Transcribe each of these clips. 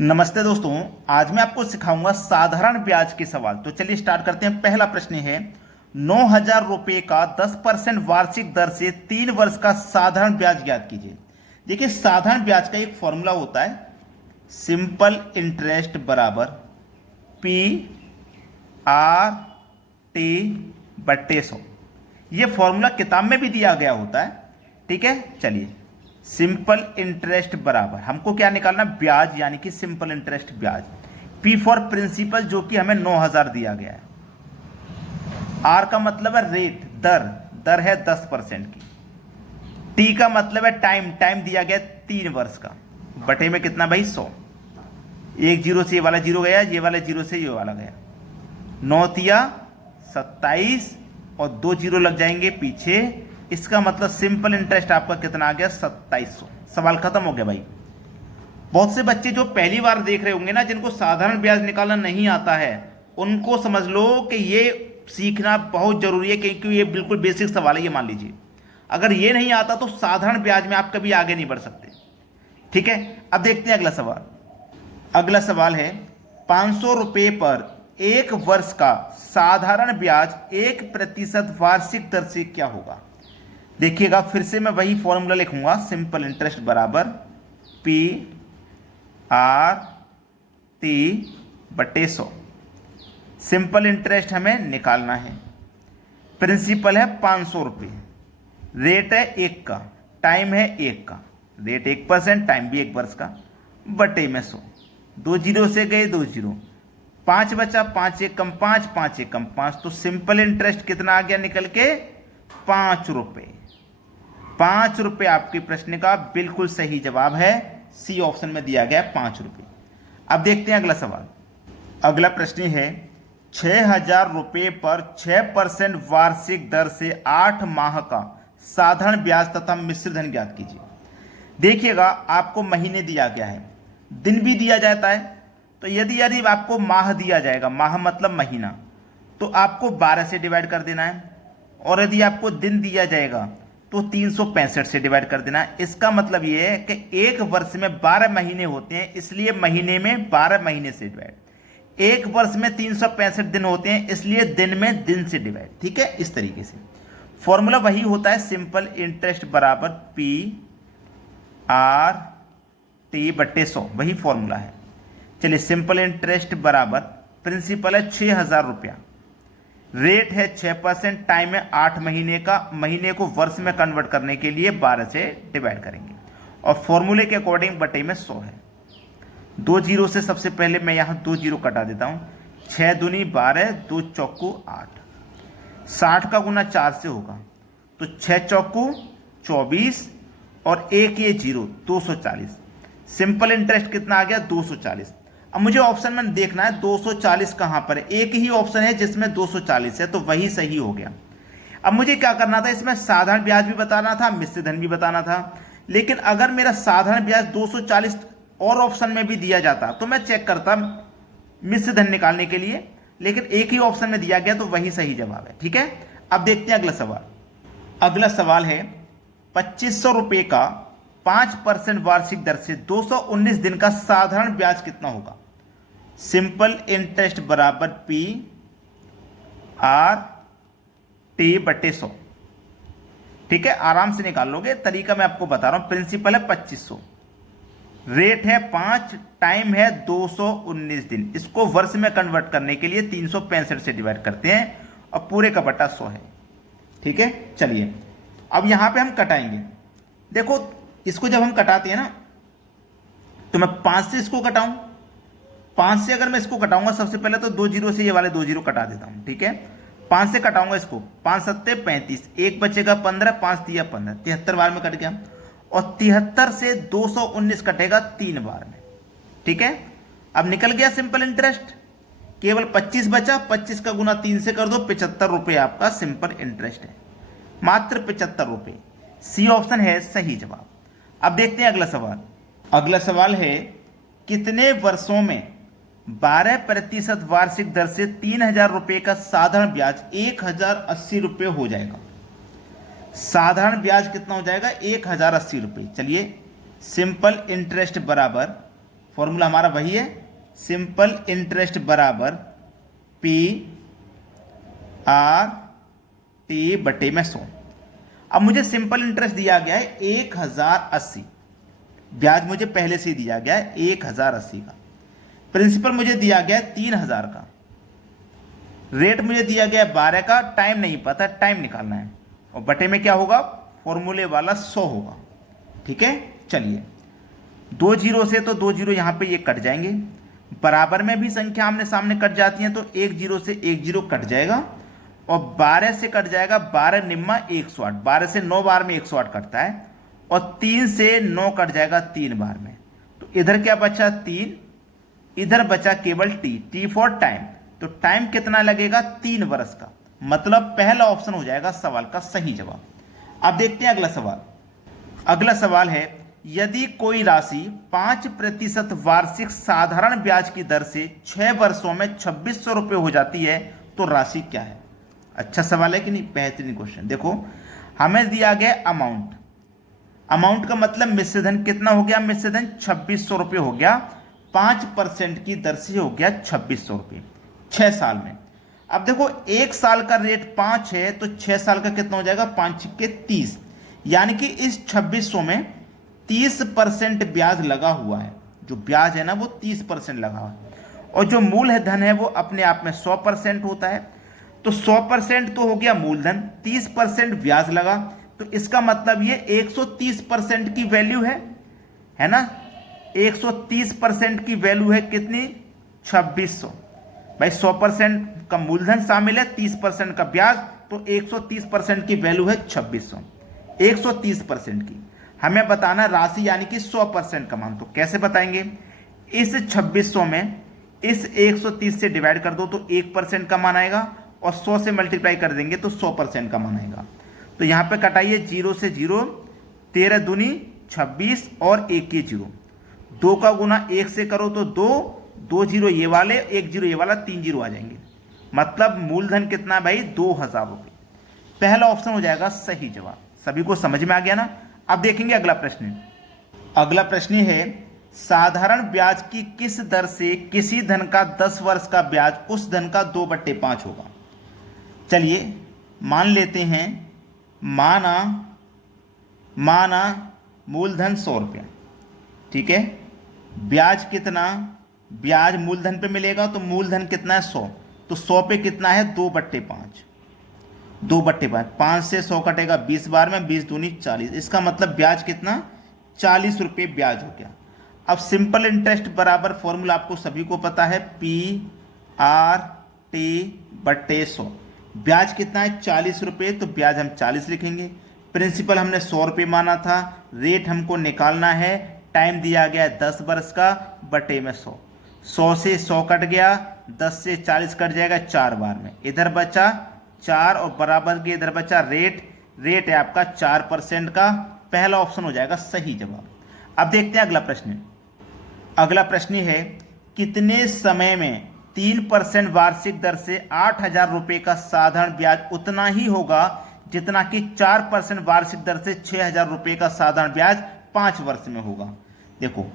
नमस्ते दोस्तों, आज मैं आपको सिखाऊंगा साधारण ब्याज के सवाल। तो चलिए स्टार्ट करते हैं। पहला प्रश्न है 9,000 रुपये का 10% वार्षिक दर से 3 वर्ष का साधारण ब्याज ज्ञात कीजिए। देखिए, साधारण ब्याज का एक फॉर्मूला होता है, सिंपल इंटरेस्ट बराबर पी आर टी बट्टे 100। ये फॉर्मूला किताब में भी दिया गया होता है, ठीक है। चलिए, सिंपल इंटरेस्ट बराबर हमको क्या निकालना, ब्याज, यानी कि सिंपल इंटरेस्ट ब्याज। पी फॉर प्रिंसिपल, जो कि हमें 9,000 दिया गया है। आर का मतलब है रेट, दर है 10% की। टी का मतलब है टाइम दिया गया 3 वर्ष का। बटे में कितना भाई, 100। एक जीरो से ये वाला जीरो गया, ये वाला जीरो से ये वाला गया। 9 तिया 27 और 2 जीरो लग जाएंगे पीछे। इसका मतलब सिंपल इंटरेस्ट आपका कितना आ गया, 2700। सवाल खत्म हो गया भाई। बहुत से बच्चे जो पहली बार देख रहे होंगे ना, जिनको साधारण ब्याज निकालना नहीं आता है, उनको समझ लो कि ये सीखना बहुत जरूरी है, क्योंकि ये बिल्कुल बेसिक सवाल है। ये मान लीजिए, अगर ये नहीं आता तो साधारण ब्याज में आप कभी आगे नहीं बढ़ सकते, ठीक है। अब देखते हैं अगला सवाल। अगला सवाल है 500 रुपये पर 1 वर्ष का साधारण ब्याज 1% वार्षिक दर से क्या होगा। देखिएगा, फिर से मैं वही फॉर्मूला लिखूंगा, सिंपल इंटरेस्ट बराबर पी आर टी बटे 100। सिंपल इंटरेस्ट हमें निकालना है। प्रिंसिपल है 500 रुपये, रेट है 1 का, टाइम है 1 का। रेट 1%, टाइम भी 1 वर्ष का, बटे में 100। 2 जीरो से गए 2 जीरो, 5 बचा, 5 एक कम 5, 5 एक कम 5। तो सिंपल इंटरेस्ट कितना आ गया निकल के, 5 रुपये। 5 रुपये आपके प्रश्न का बिल्कुल सही जवाब है। सी ऑप्शन में दिया गया 5 रुपये। अब देखते हैं अगला सवाल। अगला प्रश्न है 6,000 रुपये पर 6% वार्षिक दर से 8 माह का साधारण ब्याज तथा मिश्र धन ज्ञात कीजिए। देखिएगा, आपको महीने दिया गया है, दिन भी दिया जाता है। तो यदि आपको माह दिया जाएगा, माह मतलब महीना, तो आपको 12 से डिवाइड कर देना है। और यदि आपको दिन दिया जाएगा तो 365 से डिवाइड कर देना है। इसका मतलब यह है कि एक वर्ष में 12 महीने होते हैं, इसलिए महीने में 12 महीने से डिवाइड। एक वर्ष में 365 दिन होते हैं, इसलिए दिन में दिन से डिवाइड, ठीक है। इस तरीके से फॉर्मूला वही होता है, सिंपल इंटरेस्ट बराबर पी आर टी बट्टे 100, वही फॉर्मूला है। चलिए, सिंपल इंटरेस्ट बराबर प्रिंसिपल है 6,000 रुपया, रेट है 6%, टाइम है 8 महीने का। महीने को वर्ष में कन्वर्ट करने के लिए 12 से डिवाइड करेंगे, और फॉर्मूले के अकॉर्डिंग बटे में 100 है। 2 जीरो से सबसे पहले मैं यहां 2 जीरो कटा देता हूं। 6 दूनी 12, 2 चौकू 8। 60 का गुना 4 से होगा, तो 6 चौकू 24 और 1 ये जीरो, 240। सिंपल इंटरेस्ट कितना आ गया, 240। अब मुझे ऑप्शन में देखना है 240 कहां पर है। एक ही ऑप्शन है जिसमें 240 है, तो वही सही हो गया। अब मुझे क्या करना था, इसमें साधारण ब्याज भी बताना था, मिश्र धन भी बताना था। लेकिन अगर मेरा साधारण ब्याज 240 और ऑप्शन में भी दिया जाता तो मैं चेक करता मिश्र धन निकालने के लिए, लेकिन एक ही ऑप्शन में दिया गया, तो वही सही जवाब है, ठीक है। अब देखते हैं अगला सवाल। अगला सवाल है 2,500 रुपये का 5% वार्षिक दर से 219 दिन का साधारण ब्याज कितना होगा। सिंपल इंटरेस्ट बराबर पी आर टी बटे 100, ठीक है। आराम से निकाल लोगे, तरीका मैं आपको बता रहा हूं। प्रिंसिपल है 2,500, रेट है 5, टाइम है 219 दिन। इसको वर्ष में कन्वर्ट करने के लिए 365 से डिवाइड करते हैं, और पूरे का बटा 100 है, ठीक है। चलिए, अब यहां पे हम कटाएंगे। देखो, इसको जब हम कटाते हैं ना, तो मैं 5 से इसको कटाऊं। 5 से अगर मैं इसको कटाऊंगा, सबसे पहले तो 2 जीरो से ये वाले 2 जीरो कटा देता हूं, ठीक है। 5 से कटाऊंगा इसको, 5 सत्ते 35, एक बचेगा 15, 5 तिया 15, 73 बार में कट गया। और 73 से 219 कटेगा 3 बार में, ठीक है। अब निकल गया सिंपल इंटरेस्ट, केवल 25 बचा। 25 का गुना 3 से कर दो, 75 रुपये आपका सिंपल इंटरेस्ट है, मात्र 75 रुपये। सी ऑप्शन है सही जवाब। अब देखते हैं अगला सवाल। अगला सवाल है कितने वर्षों में 12% वार्षिक दर से 3,000 रुपये का साधारण ब्याज 1,080 रुपये हो जाएगा। साधारण ब्याज कितना हो जाएगा, 1,080 रुपये। चलिए, सिंपल इंटरेस्ट बराबर फॉर्मूला हमारा वही है, सिंपल इंटरेस्ट बराबर पी आर टी बटे में 100। अब मुझे सिंपल इंटरेस्ट दिया गया है 1080, ब्याज मुझे पहले से ही दिया गया है 1080 का, प्रिंसिपल मुझे दिया गया है 3000 का, रेट मुझे दिया गया है 12 का, टाइम नहीं पता, टाइम निकालना है, और बटे में क्या होगा, फॉर्मूले वाला 100 होगा। ठीक है, चलिए 2 जीरो से तो 2 जीरो यहाँ पे ये कट जाएंगे, बराबर में भी संख्या आमने सामने कट जाती हैं तो 1 जीरो से 1 जीरो कट जाएगा, और 12 से कट जाएगा 12 निम्मा 108, 12 से 9 बार में 108 कटता है, और 3 से 9 कट जाएगा 3 बार में, तो इधर क्या बचा 3, इधर बचा केवल टी फॉर टाइम, तो टाइम कितना लगेगा 3 वर्ष का, मतलब पहला ऑप्शन हो जाएगा सवाल का सही जवाब। अब देखते हैं अगला सवाल। अगला सवाल है, यदि कोई राशि 5% वार्षिक साधारण ब्याज की दर से 6 वर्षों में 2600 रुपये हो जाती है तो राशि क्या है। अच्छा सवाल है कि नहीं, बेहतरीन क्वेश्चन। देखो हमें दिया गया अमाउंट, अमाउंट का मतलब मिश्रधन कितना हो गया, मिश्रधन 2600 रुपये हो गया, 5% की दर से हो गया 2600 रुपये 6 साल में। अब देखो 1 साल का रेट 5 है तो 6 साल का कितना हो जाएगा, 5 के 30, यानी कि इस 2600 में 30% ब्याज लगा हुआ है, जो ब्याज है ना वो 30% लगा हुआ है, और जो मूलधन है वो अपने आप में 100% होता है, तो 100% तो हो गया मूलधन, 30% ब्याज लगा, तो इसका मतलब ये 130% की वैल्यू है ना, 130% की वैल्यू है कितनी, 2600। भाई 100% का मूलधन शामिल है, 30% का ब्याज, तो 130% की वैल्यू है 2600। 130% की हमें बताना राशि यानी कि 100% का मान, तो कैसे बताएंगे, इस 2600 में इस 130 से डिवाइड कर दो तो 1% का मान आएगा, और 100 से मल्टीप्लाई कर देंगे तो 100% का मान आएगा। तो यहाँ पे कटाइए 0 से 0, 13 दूनी 26 और 1 के 0, 2 का गुना 1 से करो तो 2 जीरो ये वाले, 1 जीरो ये वाला, 3 जीरो आ जाएंगे, मतलब मूलधन कितना है भाई 2000 रुपये। पहला ऑप्शन हो जाएगा सही जवाब। सभी को समझ में आ गया ना। अब देखेंगे अगला प्रश्न। अगला प्रश्न है, साधारण ब्याज की किस दर से किसी धन का 10 वर्ष का ब्याज उस धन का 2/5 होगा। चलिए मान लेते हैं, माना मूलधन 100 रुपया, ठीक है, ब्याज कितना, ब्याज मूलधन पे मिलेगा तो मूलधन कितना है 100, तो 100 पे कितना है 2/5, 2/5, 5 से 100 कटेगा 20 बार में, 20 दूनी 40, इसका मतलब ब्याज कितना 40 रुपये ब्याज हो गया। अब सिंपल इंटरेस्ट बराबर फॉर्मूला आपको सभी को पता है, PRT/100, ब्याज कितना है 40 रुपये, तो ब्याज हम 40 लिखेंगे, प्रिंसिपल हमने 100 रुपये माना था, रेट हमको निकालना है, टाइम दिया गया है 10 वर्ष का, बटे में 100, 100 से 100 कट गया, 10 से 40 कट जाएगा 4 बार में, इधर बचा 4 और बराबर के इधर बचा रेट है आपका 4% का, पहला ऑप्शन हो जाएगा सही जवाब। अब देखते हैं अगला प्रश्न। अगला प्रश्न है, कितने समय में 3% वार्षिक दर से 8000 रुपये का साधारण ब्याज उतना ही होगा जितना कि 4% वार्षिक दर से 6000 रुपये का साधारण ब्याज 5 वर्ष में होगा। देखो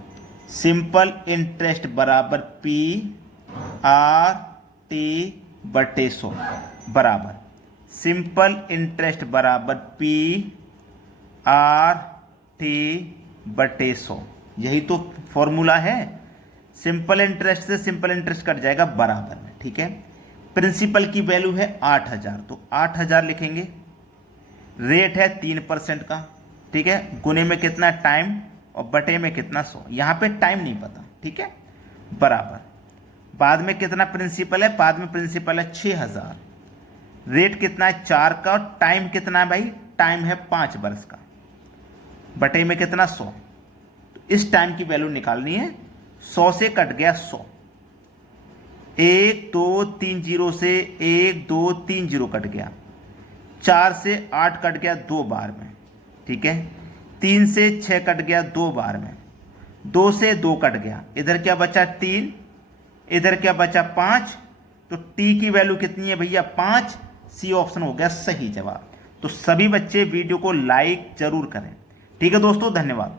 सिंपल इंटरेस्ट बराबर PRT/100 बराबर सिंपल इंटरेस्ट बराबर PRT/100, यही तो फॉर्मूला है। सिंपल इंटरेस्ट से सिंपल इंटरेस्ट कट जाएगा बराबर में, ठीक है। प्रिंसिपल की वैल्यू है 8000, तो 8000 लिखेंगे, रेट है 3% का, ठीक है, गुने में कितना टाइम और बटे में कितना 100, यहाँ पे टाइम नहीं पता, ठीक है, बराबर बाद में कितना प्रिंसिपल है, बाद में प्रिंसिपल है 6000, रेट कितना है 4 का, और टाइम कितना है भाई, टाइम है 5 वर्ष का, बटे में कितना 100, तो इस टाइम की वैल्यू निकालनी है, 100 से कट गया 100, 1 2 3 जीरो से 1 2 3 जीरो कट गया, 4 से 8 कट गया 2 बार में, ठीक है, 3 से 6 कट गया 2 बार में, 2 से 2 कट गया, इधर क्या बचा 3, इधर क्या बचा 5, तो टी की वैल्यू कितनी है भैया 5, सी ऑप्शन हो गया सही जवाब। तो सभी बच्चे वीडियो को लाइक जरूर करें, ठीक है दोस्तों, धन्यवाद।